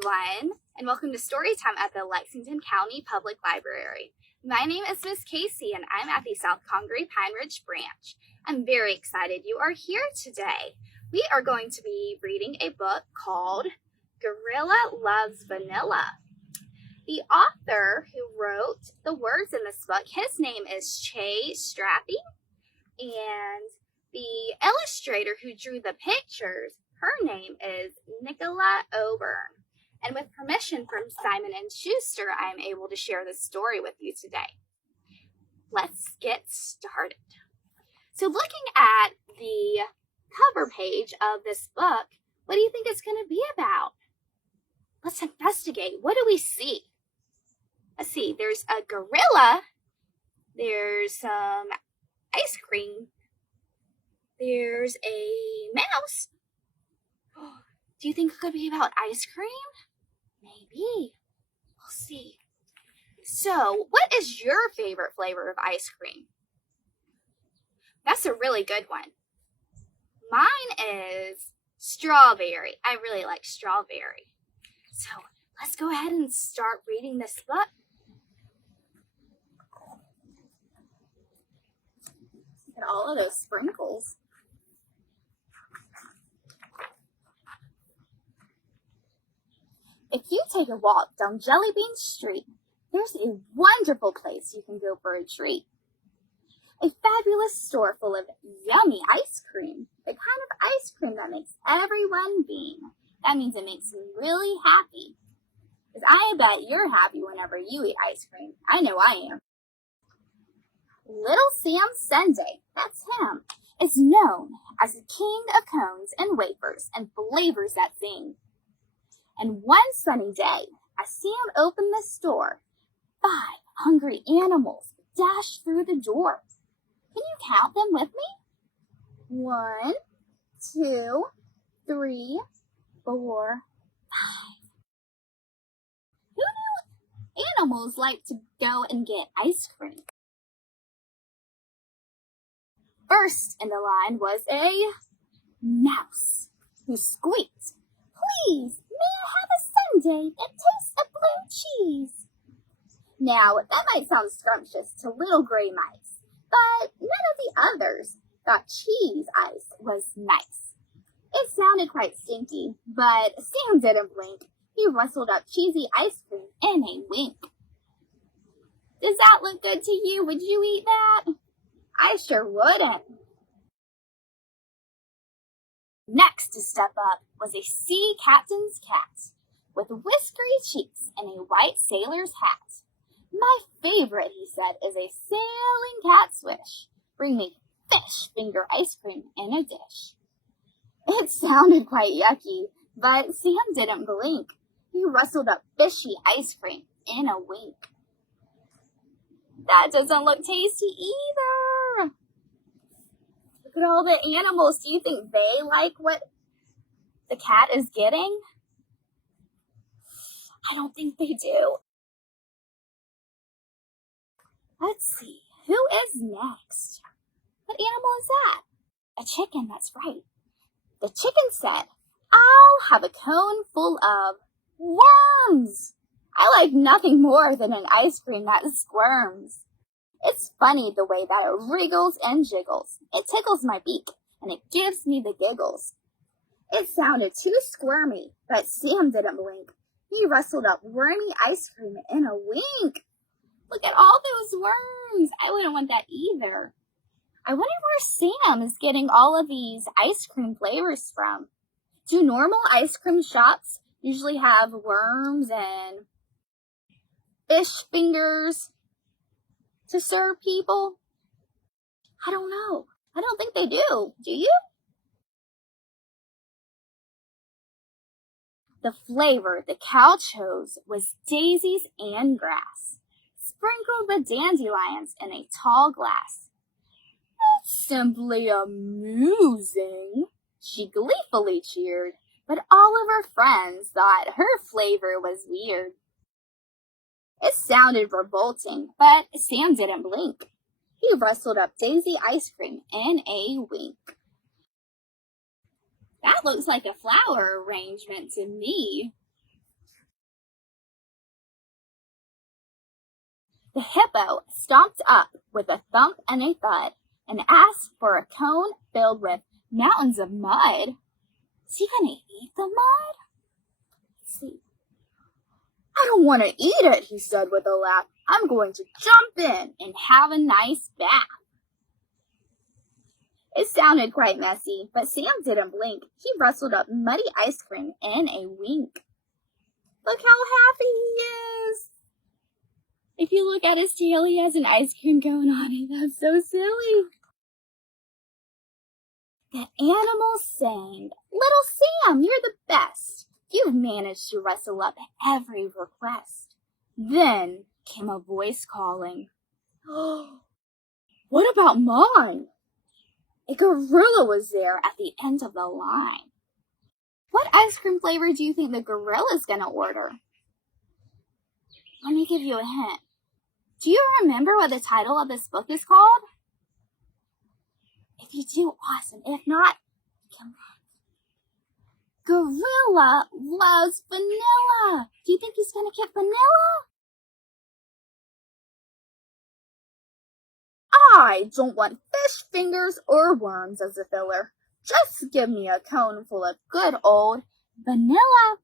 everyone, and welcome to Storytime at the Lexington County Public Library. My name is Miss Kacee, and I'm at the South Congaree-Pine Ridge branch. I'm very excited you are here today. We are going to be reading a book called Gorilla Loves Vanilla. The author who wrote the words in this book, his name is Chae Strathie, and the illustrator who drew the pictures, her name is Nicola Oburn. And with permission from Simon & Schuster, I am able to share this story with you today. Let's get started. So looking at the cover page of this book, what do you think it's going to be about? Let's investigate. What do we see? Let's see. There's a gorilla. There's some ice cream. There's a mouse. Do you think it could be about ice cream? Maybe. We'll see. So, what is your favorite flavor of ice cream? That's a really good one. Mine is strawberry. I really like strawberry. So, let's go ahead and start reading this book. Look at all of those sprinkles. If you take a walk down Jelly Bean Street, there's a wonderful place you can go for a treat. A fabulous store full of yummy ice cream. The kind of ice cream that makes everyone beam. That means it makes me really happy. Because I bet you're happy whenever you eat ice cream. I know I am. Little Sam Sundae, that's him, is known as the king of cones and wafers and flavors that sing. And one sunny day, as Sam opened the store, 5 hungry animals dashed through the door. Can you count them with me? 1, 2, 3, 4, 5. Who knew animals like to go and get ice cream? First in the line was a mouse who squeaked, "Please, may I have a sundae that tastes of blue cheese?" Now, that might sound scrumptious to little gray mice, but none of the others thought cheese ice was nice. It sounded quite stinky, but Sam didn't blink. He rustled up cheesy ice cream in a wink. Does that look good to you? Would you eat that? I sure wouldn't. Next to step up was a sea captain's cat with whiskery cheeks and a white sailor's hat. "My favorite," he said, "is a sailing cat swish. Bring me fish finger ice cream in a dish." It sounded quite yucky, but Sam didn't blink. He rustled up fishy ice cream in a wink. That doesn't look tasty either. Look at all the animals. Do you think they like what the cat is getting? I don't think they do. Let's see. Who is next? What animal is that? A chicken, that's right. The chicken said, "I'll have a cone full of worms. I like nothing more than an ice cream that squirms. It's funny the way that it wriggles and jiggles. It tickles my beak, and it gives me the giggles." It sounded too squirmy, but Sam didn't blink. He rustled up wormy ice cream in a wink. Look at all those worms. I wouldn't want that either. I wonder where Sam is getting all of these ice cream flavors from. Do normal ice cream shops usually have worms and fish fingers to serve people? I don't know. I don't think they do. Do you? The flavor the cow chose was daisies and grass. Sprinkled with dandelions in a tall glass. "It's simply amusing," she gleefully cheered, but all of her friends thought her flavor was weird. It sounded revolting, but Sam didn't blink. He rustled up daisy ice cream in a wink. That looks like a flower arrangement to me. The hippo stomped up with a thump and a thud and asked for a cone filled with mountains of mud. Is he going to eat the mud? Let's see. I don't want to eat it, he said with a laugh. I'm going to jump in and have a nice bath. It sounded quite messy, but Sam didn't blink. He rustled up muddy ice cream in a wink. Look how happy he is. If you look at his tail, he has an ice cream cone on it. That's so silly. The animals sang, Little Sam, you're the best. You've managed to rustle up every request. Then came a voice calling, what about mine? A gorilla was there at the end of the line. What ice cream flavor do you think the gorilla's gonna order? Let me give you a hint. Do you remember what the title of this book is called? If you do, awesome. If not, come on. Gorilla loves vanilla. Do you think he's gonna get vanilla? I don't want fish fingers or worms as a filler. Just give me a cone full of good old vanilla.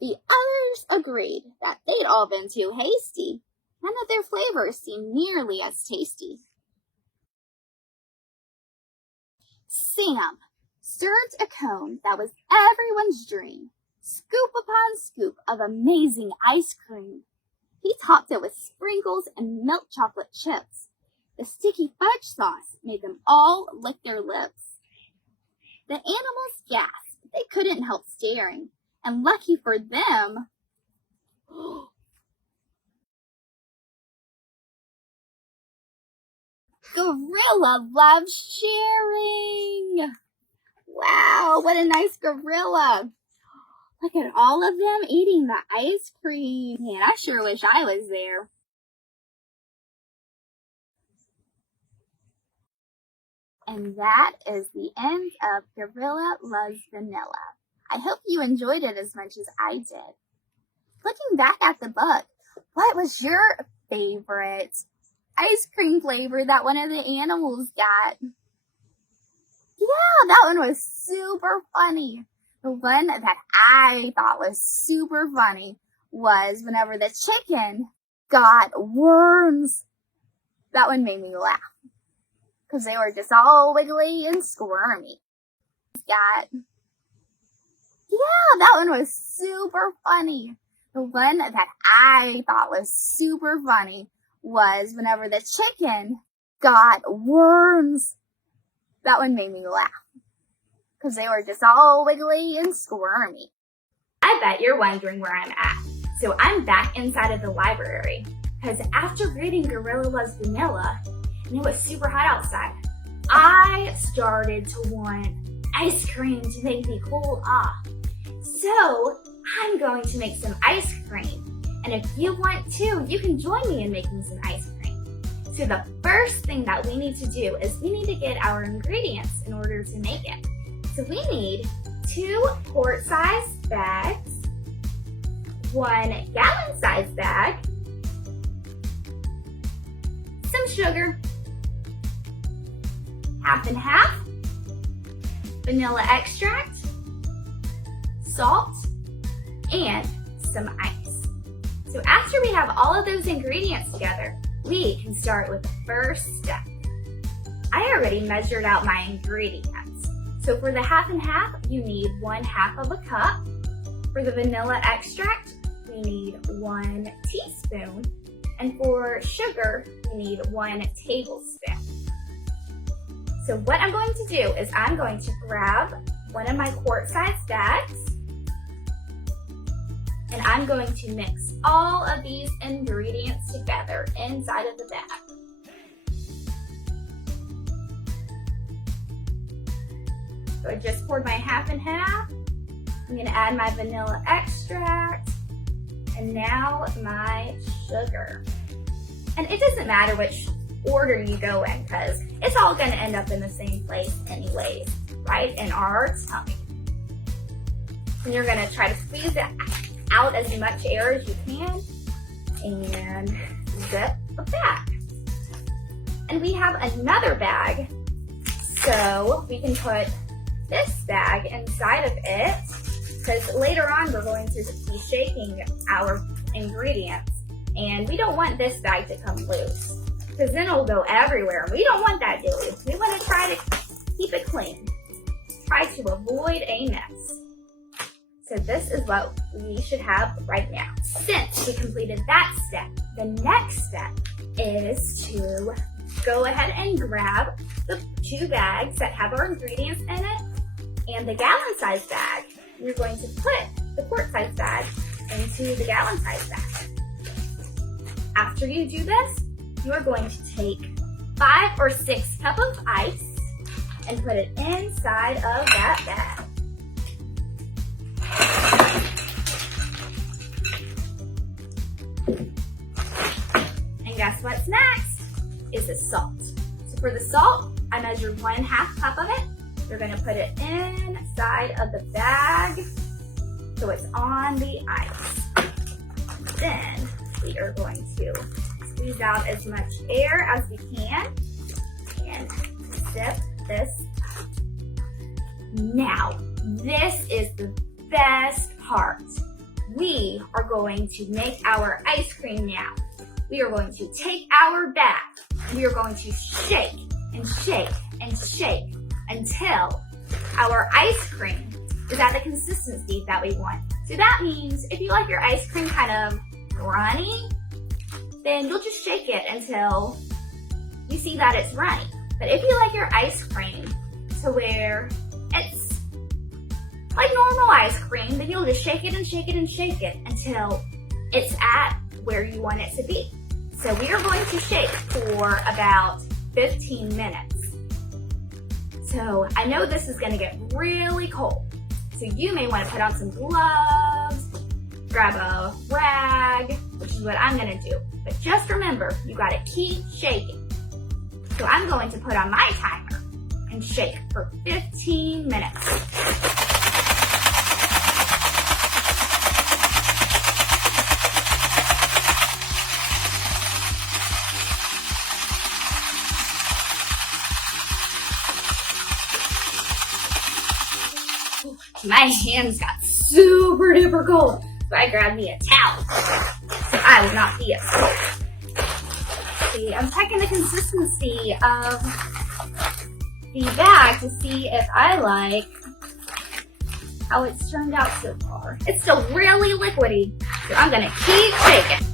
The others agreed that they'd all been too hasty. None of their flavors seemed nearly as tasty. Sam served a cone that was everyone's dream. Scoop upon scoop of amazing ice cream. He topped it with sprinkles and milk chocolate chips. The sticky fudge sauce made them all lick their lips. The animals gasped. They couldn't help staring. And lucky for them, gorilla loves sharing. Wow, what a nice gorilla. Look at all of them eating the ice cream. Man, I sure wish I was there. And that is the end of Gorilla Loves Vanilla. I hope you enjoyed it as much as I did. Looking back at the book, what was your favorite ice cream flavor that one of the animals got? Yeah, that one was super funny. The one that I thought was super funny was whenever the chicken got worms. That one made me laugh because they were just all wiggly and squirmy. Yeah, that one was super funny. The one that I thought was super funny was whenever the chicken got worms. That one made me laugh because they were just all wiggly and squirmy. I bet you're wondering where I'm at. So I'm back inside of the library because after reading Gorilla Loves Vanilla, and it was super hot outside, I started to want ice cream to make me cool off. So I'm going to make some ice cream. And if you want to, you can join me in making some ice cream. So the first thing that we need to do is we need to get our ingredients in order to make it. So we need 2 quart-sized bags, 1 gallon-sized bag, some sugar, half and half, vanilla extract, salt, and some ice. So after we have all of those ingredients together, we can start with the first step. I already measured out my ingredients. So for the half and half, you need 1/2 of a cup. For the vanilla extract, we need 1 teaspoon. And for sugar, we need 1 tablespoon. So what I'm going to do is I'm going to grab one of my quart-sized bags, and I'm going to mix all of these ingredients together inside of the bag. So I just poured my half and half. I'm gonna add my vanilla extract, and now my sugar. And it doesn't matter which order you go in because it's all gonna end up in the same place anyways, right? In our tummy. And you're gonna try to squeeze it out as much air as you can. And zip a bag. And we have another bag, so we can put this bag inside of it, because later on we're going to be shaking our ingredients, and we don't want this bag to come loose, because then it'll go everywhere. We don't want that, do we? We want to try to keep it clean. Try to avoid a mess. So this is what we should have right now. Since we completed that step, the next step is to go ahead and grab the 2 bags that have our ingredients in it and the gallon-sized bag. You're going to put the quart-sized bag into the gallon-sized bag. After you do this, you are going to take 5 or 6 cups of ice and put it inside of that bag. And guess what's next? Is the salt. So for the salt, I measured 1/2 cup of it. You're going to put it inside of the bag so it's on the ice. Then we are going to squeeze out as much air as we can and zip this up. Now, this is the best part. We are going to make our ice cream now. We are going to take our bag. We are going to shake and shake and shake until our ice cream is at the consistency that we want. So that means if you like your ice cream kind of runny, then you'll just shake it until you see that it's runny. But if you like your ice cream to where it's like normal ice cream, then you'll just shake it and shake it and shake it until it's at where you want it to be. So we are going to shake for about 15 minutes. So I know this is going to get really cold. So you may want to put on some gloves, grab a rag, which is what I'm going to do. But just remember, you got to keep shaking. So I'm going to put on my timer and shake for 15 minutes. My hands got super duper cold, so I grabbed me a towel so I would not be as cold. See, I'm checking the consistency of the bag to see if I like how it's turned out so far. It's still really liquidy, so I'm gonna keep shaking.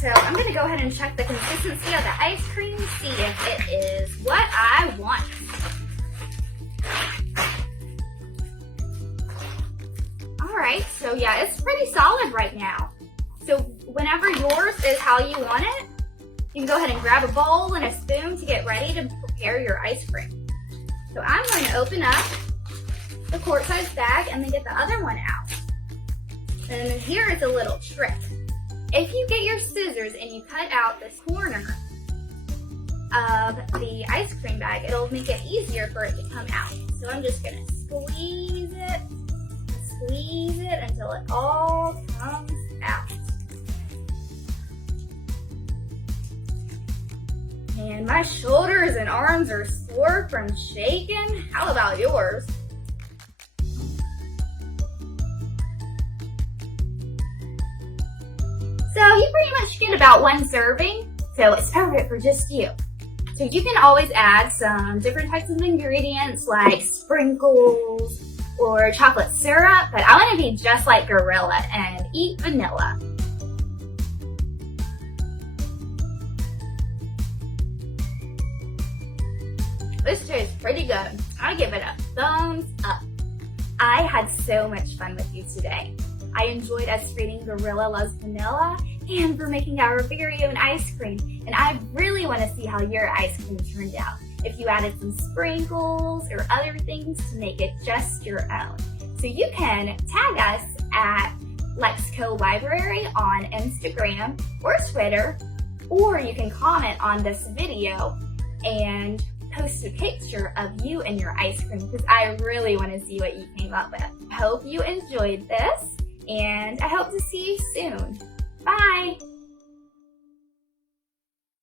So I'm going to go ahead and check the consistency of the ice cream, see if it is what I want. Alright, so yeah, it's pretty solid right now. So whenever yours is how you want it, you can go ahead and grab a bowl and a spoon to get ready to prepare your ice cream. So I'm going to open up the quart-sized bag and then get the other one out. And here is a little trick. If you get your scissors and you cut out this corner of the ice cream bag, it'll make it easier for it to come out. So I'm just gonna squeeze it until it all comes out. And my shoulders and arms are sore from shaking. How about yours? So you pretty much get about 1 serving, so it's perfect for just you. So you can always add some different types of ingredients like sprinkles or chocolate syrup, but I want to be just like Gorilla and eat vanilla. This tastes pretty good. I give it a thumbs up. I had so much fun with you today. I enjoyed us reading Gorilla Loves Vanilla and for making our very own ice cream. And I really want to see how your ice cream turned out. If you added some sprinkles or other things to make it just your own. So you can tag us at Lexico Library on Instagram or Twitter, or you can comment on this video and post a picture of you and your ice cream, because I really want to see what you came up with. I hope you enjoyed this, and I hope to see you soon. Bye!